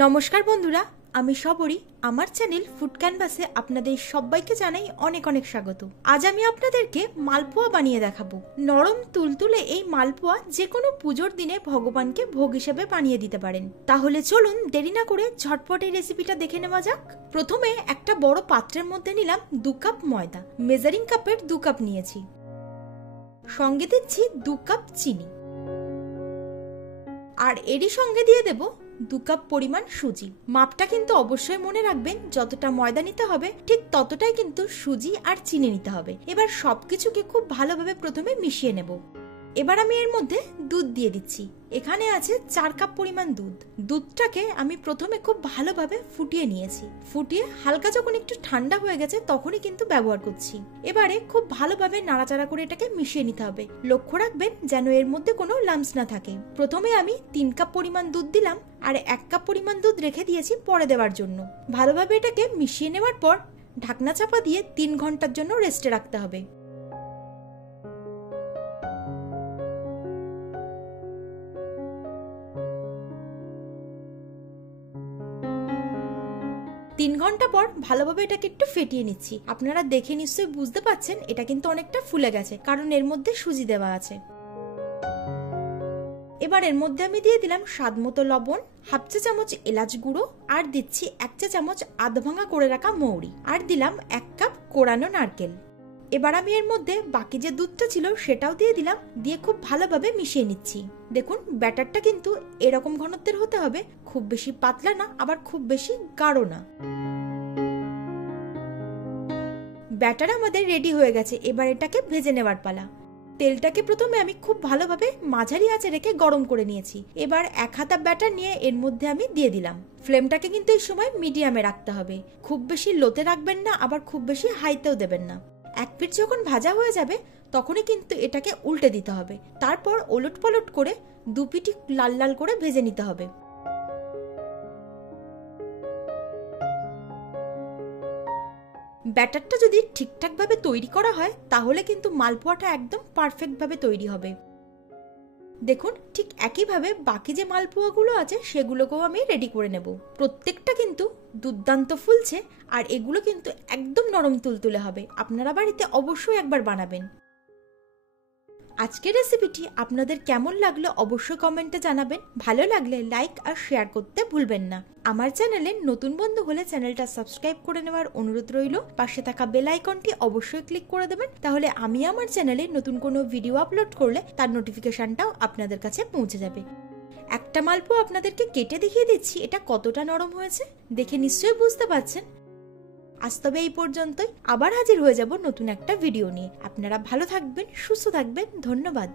নমস্কার বন্ধুরা, আমি সবরী। আমার চ্যানেল ফুড ক্যানভাসে আপনাদের সবাইকে জানাই অনেক অনেক স্বাগত। আজ আমি আপনাদেরকে মালপোয়া বানিয়ে দেখাবো। নরম তুলতুলে এই মালপোয়া যে কোনো পুজোর দিনে ভগবানকে ভোগ হিসেবে বানিয়ে দিতে পারেন। তাহলে চলুন দেরি না করে ঝটপট এই রেসিপিটা দেখে নেওয়া যাক। প্রথমে একটা বড় পাত্রের মধ্যে নিলাম 2 কাপ ময়দা। মেজারিং কাপের 2 কাপ নিয়েছি। সঙ্গে দিচ্ছি 2 কাপ চিনি, আর এরই সঙ্গে দিয়ে দেব 2 কাপ পরিমাণ সুজি। মাপটা কিন্তু অবশ্যই মনে রাখবেন, যতটা ময়দা নিতে হবে ঠিক ততটাই কিন্তু সুজি আর চিনি নিতে হবে। এবার সবকিছুকে খুব ভালোভাবে প্রথমে মিশিয়ে নেব। এবার আমি এর মধ্যে দুধ দিয়ে দিচ্ছি। এখানে আছে 4 কাপ পরিমাণ দুধ। দুধটাকে আমি প্রথমে খুব ভালোভাবে ফুটিয়ে নিয়েছি। ফুটিয়ে হালকা যখন একটু ঠান্ডা হয়ে গেছে তখনই কিন্তু ব্যবহার করছি। এবারে খুব ভালোভাবে নাড়াচাড়া করে এটাকে মিশিয়ে নিতে হবে। লক্ষ্য রাখবেন যেন এর মধ্যে কোনো লাম্পস না থাকে। প্রথমে আমি 3 কাপ পরিমাণ দুধ দিলাম, আর 1 কাপ পরিমাণ দুধ রেখে দিয়েছি পরে দেওয়ার জন্য। ভালোভাবে এটাকে মিশিয়ে নেওয়ার পর ঢাকনা চাপা দিয়ে 3 ঘন্টার জন্য রেস্টে রাখতে হবে। 3 ঘন্টা পর ভালোভাবে এটাকে একটু ফেটিয়ে নিচ্ছি। আপনারা দেখে নিশ্চয়ই বুঝতে পাচ্ছেন এটা কিন্তু অনেকটা ফুলে গেছে, কারণ এর মধ্যে সুজি দেওয়া আছে। এবার এর মধ্যে আমি দিয়ে দিলাম স্বাদ মতো লবণ, হাফ চা চামচ এলাচ গুঁড়ো, আর দিচ্ছি 1 চা চামচ আধ ভাঙা করে রাখা মৌরি, আর দিলাম 1 কাপ কোড়ানো নারকেল। এবার আমি এর মধ্যে বাকি যে দুধটা ছিল সেটাও দিয়ে দিলাম। দিয়ে খুব ভালোভাবে মিশিয়ে নিচ্ছি। দেখুন ব্যাটারটা কিন্তু এরকম ঘনত্বের হতে হবে, খুব বেশি পাতলা না, আবার খুব বেশি গাঢ় না। ব্যাটার আমাদের রেডি হয়ে গেছে। এবার এটাকে ভেজে নেওয়ার পালা। তেলটাকে প্রথমে আমি খুব ভালোভাবে মাঝারি আঁচে রেখে গরম করে নিয়েছি। এবার 1 হাতা ব্যাটার নিয়ে এর মধ্যে আমি দিয়ে দিলাম। ফ্লেমটাকে কিন্তু এই সময় মিডিয়ামে রাখতে হবে। খুব বেশি লোতে রাখবেন না, আবার খুব বেশি হাইতেও দেবেন না। 1 পিঠ যখন ভাজা হয়ে যাবে তখনই কিন্তু এটাকে উল্টে দিতে হবে। তারপর ওলট পালট করে 2 পিঠই লাল লাল করে ভেজে নিতে হবে। ব্যাটারটা যদি ঠিকঠাক ভাবে তৈরি করা হয় তাহলে কিন্তু মালপোয়াটা একদম পারফেক্ট ভাবে তৈরি হবে। দেখুন ঠিক একইভাবে বাকি যে মালপোয়াগুলো আছে সেগুলোকেও আমি রেডি করে নেব। প্রত্যেকটা কিন্তু দুর্দান্ত ফুলছে, আর এগুলো কিন্তু একদম নরম তুলতুলে হবে। আপনারা বাড়িতে অবশ্যই একবার বানাবেন। আজকের রেসিপিটি আপনাদের কেমন লাগলো অবশ্যই কমেন্টে জানাবেন। ভালো লাগলে লাইক আর শেয়ার করতে ভুলবেন না। আমার চ্যানেলে নতুন বন্ধু হলে চ্যানেলটা সাবস্ক্রাইব করে নেওয়ার অনুরোধ রইল। পাশে থাকা বেল আইকনটি অবশ্যই ক্লিক করে দেবেন, তাহলে আমি আমার চ্যানেলে নতুন কোনো ভিডিও আপলোড করলে তার নোটিফিকেশনটাও আপনাদের কাছে পৌঁছে যাবে। একটা মালপোয়া আপনাদেরকে কেটে দেখিয়ে দিচ্ছি এটা কতটা নরম হয়েছে, দেখে নিশ্চয়ই বুঝতে পারছেন। আজ তবে এই পর্যন্তই। আবার হাজির হয়ে যাব নতুন একটা ভিডিও নিয়ে। আপনারা ভালো থাকবেন, সুস্থ থাকবেন। ধন্যবাদ।